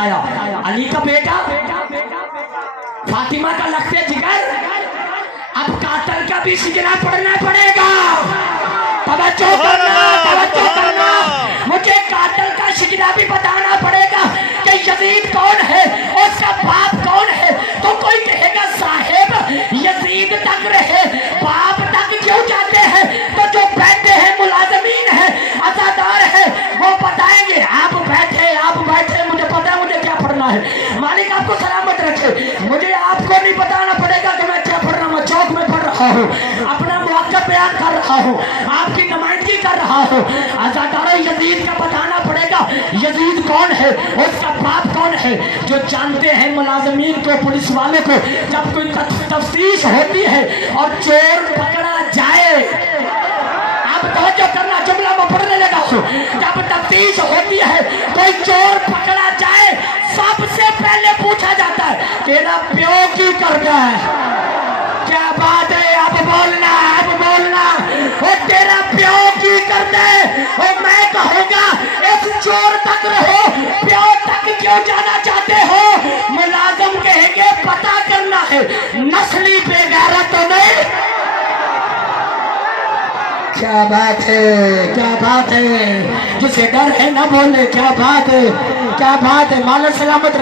بتایا علی کا بیٹا فاطمہ کا لخت جگر، اب قاتل کا بھی سجنہ پڑھنا پڑے گا. توجہ کرنا، مجھے قاتل کا سجنہ بھی بتانا پڑے گا کہ یزید کون ہے، اس کا باپ کون ہے. تو کوئی کہے گا صاحب یزید تک رہے، باپ تک کیوں جاتے ہیں؟ تو جو بیٹھے ہیں ملازمین ہیں، عزادار ہیں، وہ بتائیں گے. آپ بیٹھے، مجھے پتا ہے مجھے کیا پڑھنا ہے. مالک آپ کو سلامت رکھے. مجھے آپ کو نہیں بتانا پڑے گا کہ میں کیا پڑھ رہا ہوں. چوک میں پڑھ رہا ہوں، اپنا موقع بیان کر رہا ہوں، آپ کی نمائندگی کر رہا ہوں. عزادار یزید کا بتانا پڑے گا یزید کون ہے، اس کا باپ کون ہے. جو جانتے ہیں ملازمین کو، پولیس والے کو، جب کوئی تفتیش ہوتی ہے اور چور پکڑا جائے، آپ توجہ کرنا، جملہ میں پڑھنے لگا ہوں. جب تفتیش ہوتی ہے کوئی چور پکڑا جائے، سب سے پہلے پوچھا جاتا ہے تیرا پیو کی کرتا ہے. کیا بات ہے، اب بولنا. وہ تیرا پیو کی کرتا ہے. اور میں کہوں گا اس چور تک رہو، پیو تک کیوں جانا چاہتے ہو؟ ملازم کہیں گے پتا کرنا ہے نسلی بے غیرت تو نہیں. کیا بات ہے، جسے ڈر ہے نہ بولے. کیا بات ہے. مال سلامت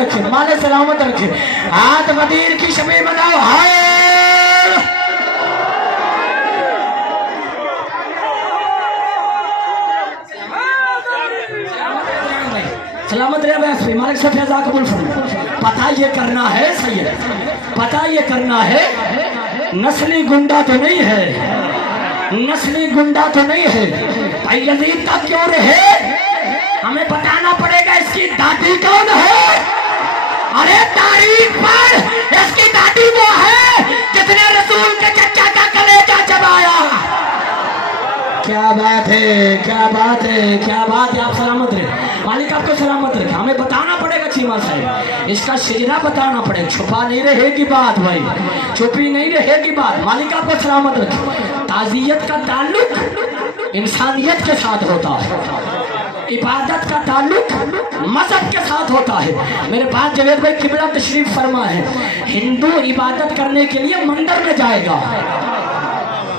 رکھے. ہاتھ غدیر کی شمع مناؤ. ہائے سلامت رہے ویسے مالک سے فیضا قبول فرما. پتہ یہ کرنا ہے سید، پتہ یہ کرنا ہے نسلی گنڈا تو نہیں ہے. بھائی یزید تک کیوں رہے؟ ہمیں بتانا پڑے گا اس کی دادی کون ہے. ارے تاریخ پر اس کی دادی وہ ہے جس نے رسول کے چچا کا کلیجہ چبایا. کیا بات ہے. آپ سلامت رہے. مالک آپ کو سلامت رکھے. ہمیں بتانا پڑے گا چیمہ صاحب، اس کا شجرہ بتانا پڑے گا. چھپا نہیں رہے گی بات بھائی، چھپی نہیں رہے گی بات. مالک آپ کو سلامت رکھے. تعزیت کا تعلق انسانیت کے ساتھ ہوتا ہے، عبادت کا تعلق مذہب کے ساتھ ہوتا ہے. میرے پاس جوید بھائی قبلہ تشریف فرما ہے. ہندو عبادت کرنے کے لیے مندر میں جائے گا.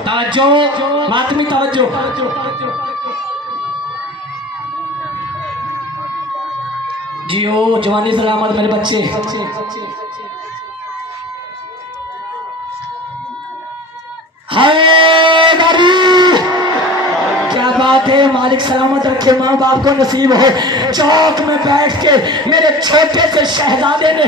توجہ ماتمی، توجہ. جیو جوانی سلامت میرے بچے. کیا بات ہے. مالک سلامت رکھے. ماں باپ کو نصیب ہو چوک میں بیٹھ کے میرے چھوٹے سے شہزادے نے،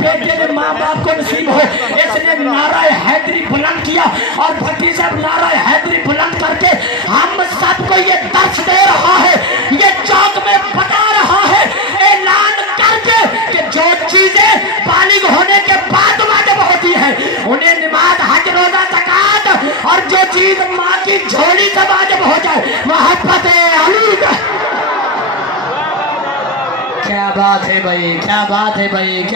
بیٹے نے، ماں باپ کو نصیب ہو اس نے نعرہ حیدری بلند کیا، اور بھٹی صاحب نعرہ حیدری بلند کر کے ہم سب کو یہ درس دے رہا ہے، یہ چوک میں بتا رہا ہے، اعلان کر کے کہ جو چیزیں بالغ ہونے کے بعد واجب ہوتی ہیں انہیں نماز، حج، روزہ، زکات، اور جو چیز ماں کی جھولی سے واجب ہو جائے محبت علی. کیا بات ہے بھائی.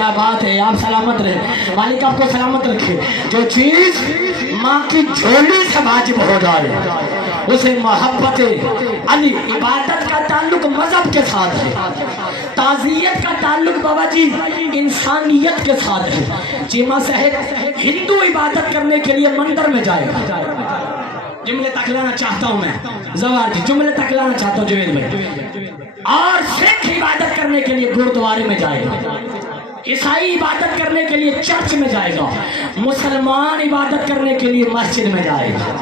آپ سلامت رہے. مالک آپ کو سلامت رکھے. جو چیز ماں کی جھولی سے واجب ہو جائے اسے محبت علی. عبادت کا تعلق مذہب کے ساتھ ہے، تعزیت کا تعلق بابا جی انسانیت کے ساتھ ہے. چیمہ صاحب ہندو عبادت کرنے کے لیے مندر میں جائے گا. جملے تک لانا چاہتا ہوں میں زوار جی، جملے تک لانا چاہتا ہوں جوید بھائی. اور سکھ عبادت کرنے کے لیے گردوارے میں جائے گا. عیسائی عبادت کرنے کے لیے چرچ میں جائے گا. مسلمان عبادت کرنے کے لیے مسجد میں جائے گا.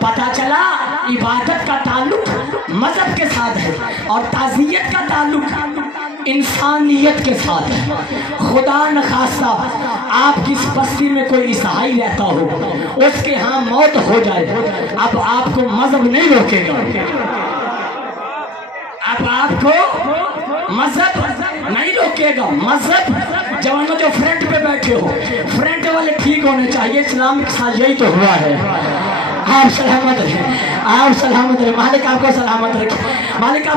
پتہ چلا عبادت کا تعلق مذہب کے ساتھ ہے اور تعزیت کا تعلق انسانیت کے ساتھ ہے. خدا نخواستہ آپ کس بستی میں کوئی عیسائی رہتا ہو، اس کے ہاں موت ہو جائے، اب آپ کو مذہب نہیں روکے گا. اب آپ کو مذہب نہیں روکے گا. مذہب جوانوں جو فرنٹ پہ بیٹھے ہو، فرنٹ والے ٹھیک ہونے چاہیے. اسلام کے ساتھ یہی تو ہوا ہے. آپ سلامت رہے. مالک آپ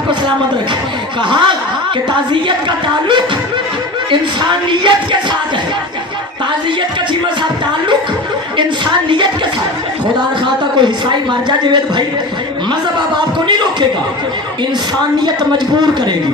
کو سلامت رکھے. کہا کہ تعزیت کا تعلق انسانیت کے ساتھ ہے. تعزیت کا چیمہ صاحب تعلق انسانیت کے ساتھ. خدا نخواستہ کوئی عیسائی مار جائے جوید بھائی، مذہب اب آپ کو نہیں روکے گا، انسانیت مجبور کرے گی.